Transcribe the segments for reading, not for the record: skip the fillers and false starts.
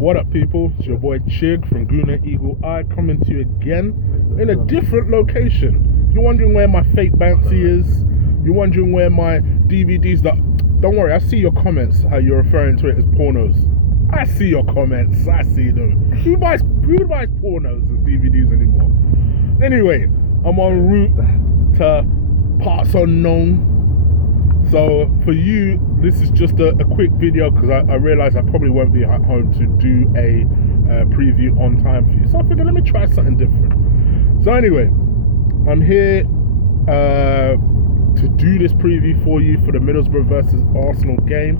What up, people? It's your boy Chig from Guna Eagle Eye coming to you again in a different location. You're wondering where my fake Banksy is? You're wondering where my DVDs that... Don't worry, I see your comments, how you're referring to it as pornos. I see your comments, I see them. Who buys pornos as DVDs anymore? Anyway, I'm en route to parts unknown. So for you, this is just a quick video because I realize I probably won't be at home to do a preview on time for you. So I figured let me try something different. So anyway, I'm here to do this preview for you for the Middlesbrough versus Arsenal game.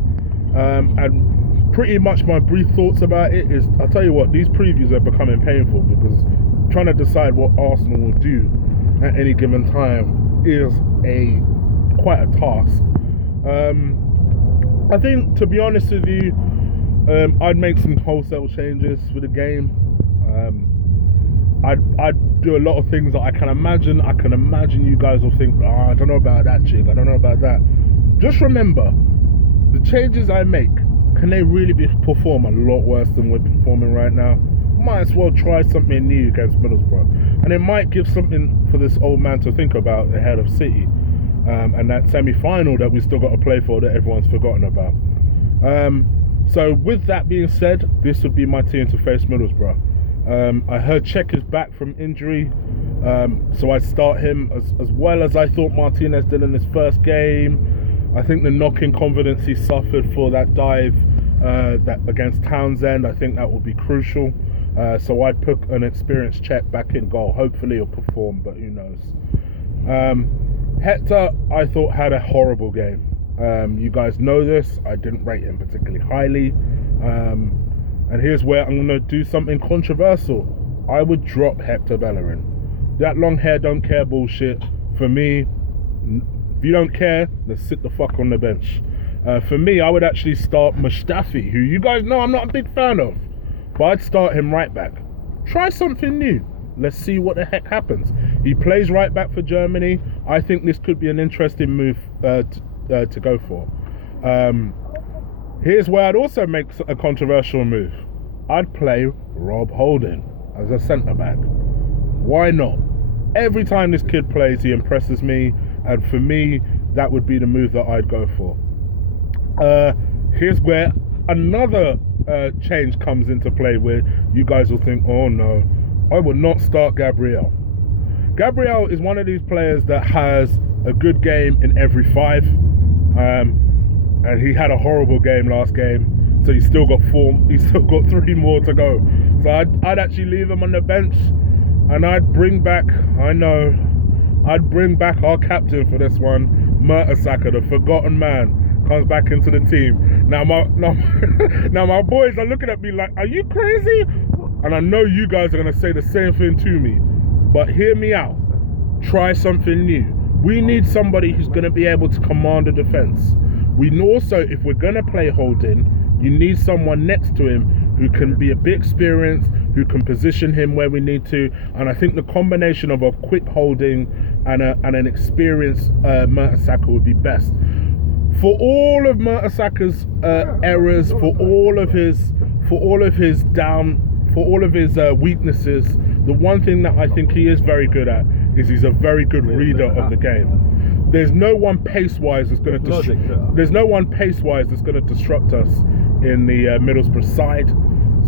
And pretty much my brief thoughts about it is, I'll tell you what, these previews are becoming painful because trying to decide what Arsenal will do at any given time is quite a task. I think, to be honest with you, I'd make some wholesale changes for the game. I'd do a lot of things that I can imagine. I can imagine you guys will think, I don't know about that, Chick. I don't know about that. Just remember, the changes I make, can they really perform a lot worse than we're performing right now? Might as well try something new against Middlesbrough. And it might give something for this old man to think about ahead of City. And that semi-final that we still got to play for that everyone's forgotten about. So with that being said, this would be my team to face Middlesbrough. I heard Cech is back from injury, so I'd start him as well as I thought Martinez did in his first game. I think the knock-in confidence he suffered for that dive that against Townsend, I think that will be crucial. So I'd put an experienced Cech back in goal. Hopefully he'll perform, but who knows. Hector, I thought, had a horrible game. You guys know this. I didn't rate him particularly highly. And here's where I'm going to do something controversial. I would drop Hector Bellerin. That long hair, don't care bullshit. For me, if you don't care, then sit the fuck on the bench. For me, I would actually start Mustafi, who you guys know I'm not a big fan of. But I'd start him right back. Try something new. Let's see what the heck happens. He plays right back for Germany. I think this could be an interesting move to go for. Here's where I'd also make a controversial move. I'd play Rob Holding as a centre-back. Why not? Every time this kid plays, he impresses me. And for me, that would be the move that I'd go for. Here's where another change comes into play where you guys will think, oh no, I would not start Gabriel. Gabriel is one of these players that has a good game in every 5. And he had a horrible game last game. So he's still got 3 more to go. So I'd actually leave him on the bench. And I'd bring back our captain for this one, Mertesacker, the forgotten man, comes back into the team. Now my boys are looking at me like, are you crazy? And I know you guys are going to say the same thing to me. But hear me out. Try something new. We need somebody who's going to be able to command a defence. We also, if we're going to play Holding, you need someone next to him who can be a bit experienced, who can position him where we need to. And I think the combination of a quick Holding and an experienced Mertesacker would be best. For all of Mertesacker's errors, for all of his weaknesses, the one thing that I think he is very good at is he's a very good reader of the game. There's no one pace-wise that's going to disrupt us in the Middlesbrough side.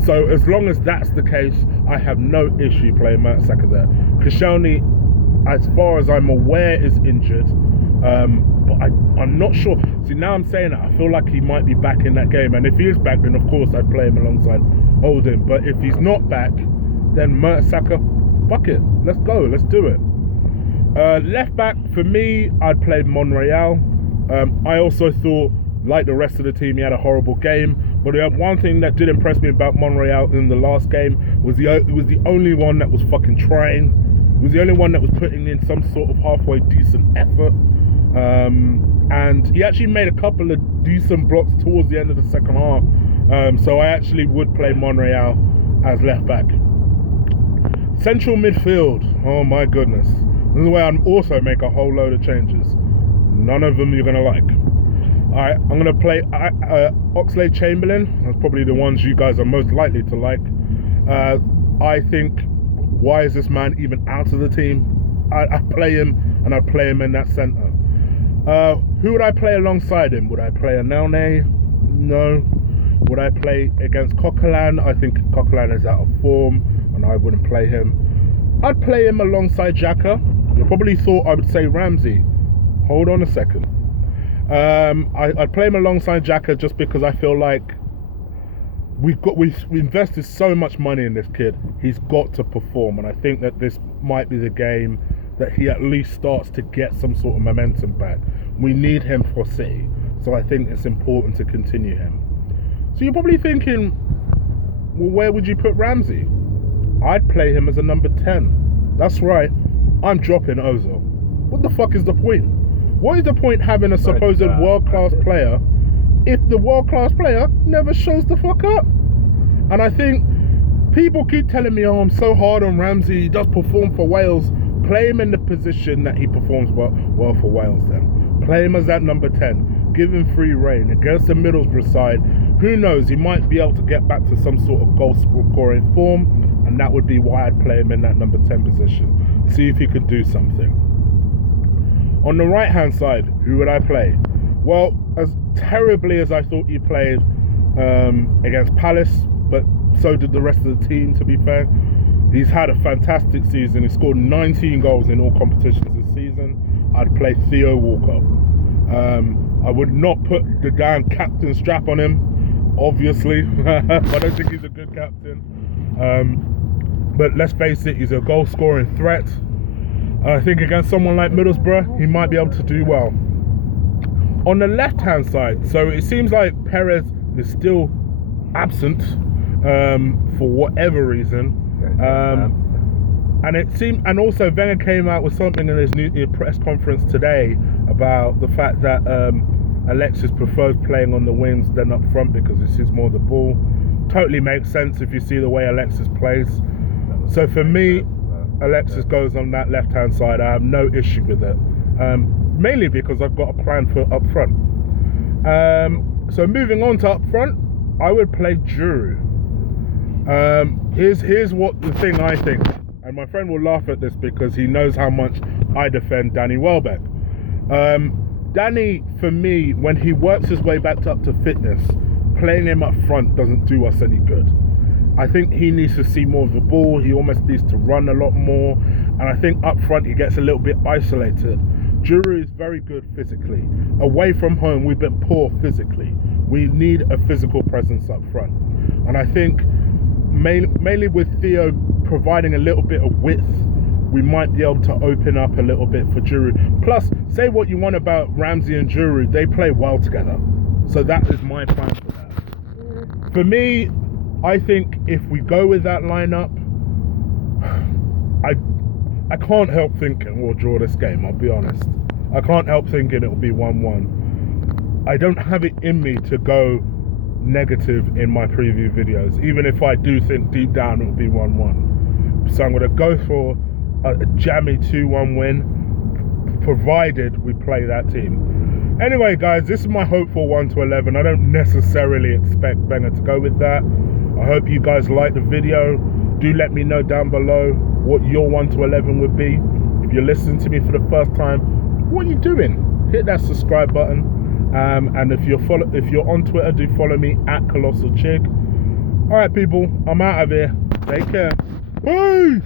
So as long as that's the case, I have no issue playing Mertesacker there. Koscielny, as far as I'm aware, is injured, but I'm not sure. See, now I'm saying that, I feel like he might be back in that game, and if he is back, then of course I'd play him alongside Holding. But if he's not back, then Mertesacker, fuck it, let's go, let's do it. Left back, for me, I'd play Monreal. I also thought, like the rest of the team, he had a horrible game. But one thing that did impress me about Monreal in the last game was he was the only one that was fucking trying. He was the only one that was putting in some sort of halfway decent effort. And he actually made a couple of decent blocks towards the end of the second half. So I actually would play Monreal as left back. Central midfield, oh my goodness. This is where I'd also make a whole load of changes. None of them you're going to like. Alright, I'm going to play Oxlade-Chamberlain. That's probably the ones you guys are most likely to like. I think, why is this man even out of the team? I play him, and I play him in that centre. Who would I play alongside him? Would I play a Nelne? No. Would I play against Coquelin? I think Coquelin is out of form, and I wouldn't play him. I'd play him alongside Xhaka. You probably thought I would say Ramsey. Hold on a second. I'd play him alongside Xhaka just because I feel like we invested so much money in this kid. He's got to perform, and I think that this might be the game that he at least starts to get some sort of momentum back. We need him for City, so I think it's important to continue him. So you're probably thinking, well, where would you put Ramsey? I'd play him as a number 10. That's right, I'm dropping Ozil. What the fuck is the point? What is the point having a supposed world-class player if the world-class player never shows the fuck up? And I think people keep telling me, oh, I'm so hard on Ramsey, he does perform for Wales. Play him in the position that he performs well for Wales then. Play him as that number 10. Give him free reign. Against the Middlesbrough side, who knows, he might be able to get back to some sort of goal-scoring form, and that would be why I'd play him in that number 10 position. See if he could do something. On the right-hand side, who would I play? Well, as terribly as I thought he played against Palace, but so did the rest of the team, to be fair. He's had a fantastic season. He scored 19 goals in all competitions this season. I'd play Theo Walcott. I would not put the damn captain strap on him, obviously. I don't think he's a good captain. But let's face it, he's a goal-scoring threat. I think against someone like Middlesbrough, he might be able to do well. On the left-hand side, so it seems like Perez is still absent for whatever reason. And also Wenger came out with something in his new press conference today about the fact that Alexis prefers playing on the wings than up front because he sees more of the ball. Totally makes sense if you see the way Alexis plays. So for me, Alexis goes on that left-hand side. I have no issue with it, mainly because I've got a plan for up front. So moving on to up front, I would play Giroud. Here's what the thing I think, and my friend will laugh at this because he knows how much I defend Danny Welbeck. Danny, for me, when he works his way back up to fitness, playing him up front doesn't do us any good. I think he needs to see more of the ball. He almost needs to run a lot more, and I think up front he gets a little bit isolated. Giroud is very good physically. Away from home, we've been poor physically. We need a physical presence up front, and I think mainly with Theo providing a little bit of width, we might be able to open up a little bit for Giroud. Plus, say what you want about Ramsey and Giroud, they play well together. So that is my plan for that. For me, I think if we go with that lineup, I can't help thinking we'll draw this game, I'll be honest. I can't help thinking it'll be 1-1. I don't have it in me to go negative in my preview videos, even if I do think deep down it'll be 1-1. So I'm going to go for a jammy 2-1 win, provided we play that team. Anyway, guys, this is my hopeful 1-11. I don't necessarily expect Wenger to go with that. I hope you guys like the video. Do let me know down below what your 1-11 would be. If you're listening to me for the first time, what are you doing? Hit that subscribe button. And if you're on Twitter, do follow me at Colossal Chig. Alright people, I'm out of here. Take care. Peace!